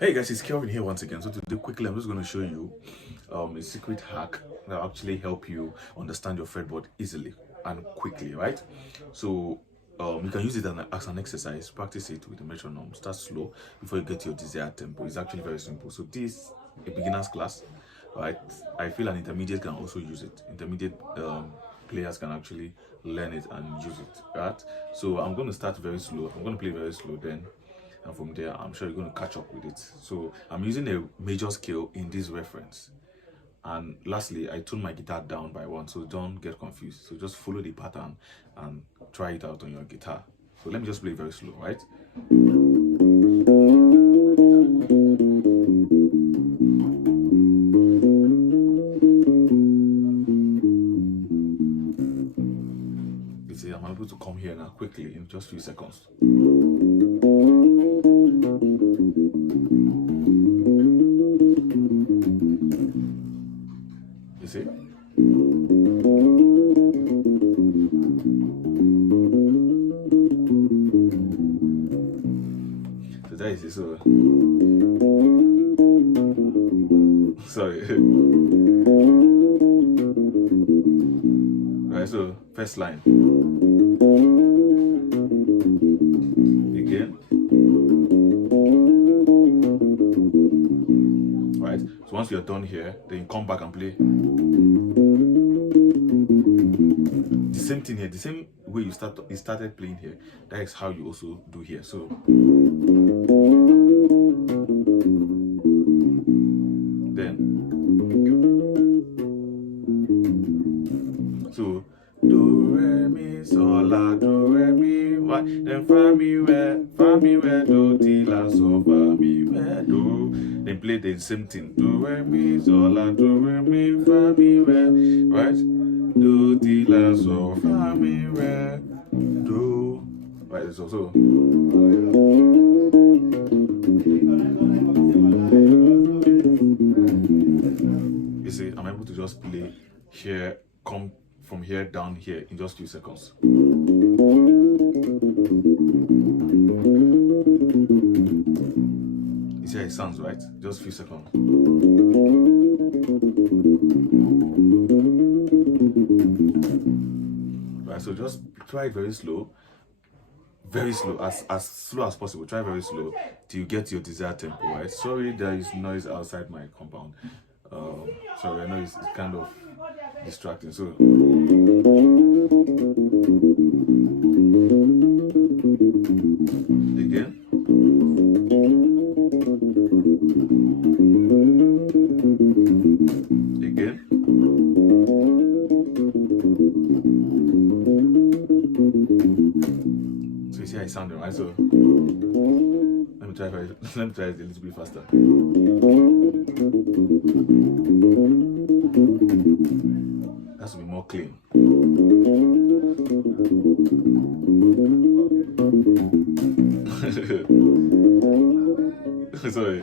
Hey guys, it's Kelvin here once again. So today, quickly, I'm just going to show you a secret hack that will actually help you understand your fretboard easily and quickly, right? So you can use it as an exercise. Practice it with a metronome. Start slow before you get your desired tempo. It's actually very simple. So this a beginner's class, right? I feel an intermediate can also use it. Intermediate players can actually learn it and use it, right? So I'm going to start very slow. I'm going to play very slow then, and from there I'm sure you're going to catch up with it. So I'm using a major scale in this reference, and lastly I tune my guitar down by one, so don't get confused. So just follow the pattern and try it out on your guitar. So let me just play very slow, right? You see, I'm able to come here now quickly in just a few seconds. You see? So that is it. So sorry. Right, so first line. Again. Right, so once you're done here, then you come back and play the same thing here, the same way you started playing here. That is how you also do here. So then so do re mi sol la do re mi wa, then fa mi re do ti la so fa mi re do, then play the same thing, do re mi sol la do re mi fa mi re, right? Do ti la so fa mi re do, right? So you see, I'm able to just play here, come from here down here in just 2 seconds. You see how it sounds, right? Just few seconds. Right, so just try it very slow, as slow as possible. Try very slow till you get your desired tempo, right? Sorry, there is noise outside my compound. Sorry, I know it's kind of distracting. So again. Again. So you see how it sounded, right? So let me try it a little bit faster. Has to be more clean. Sorry.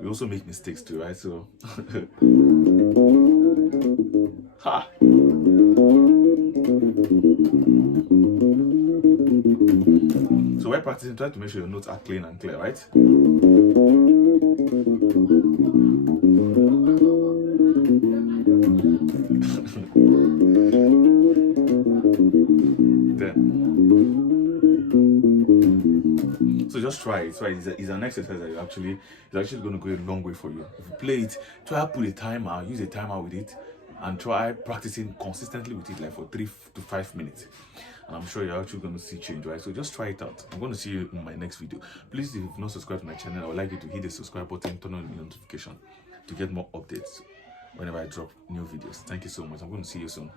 We also make mistakes too, right? So ha. So while practicing, try to make sure your notes are clean and clear, right? So just try it. Right? It's an exercise that it's actually going to go a long way for you. If you play it, try to put a timer, use a timer with it, and try practicing consistently with it, like for 3 to 5 minutes. And I'm sure you're actually going to see change, right? So just try it out. I'm going to see you in my next video. Please, if you've not subscribed to my channel, I would like you to hit the subscribe button, turn on the notification to get more updates whenever I drop new videos. Thank you so much. I'm going to see you soon.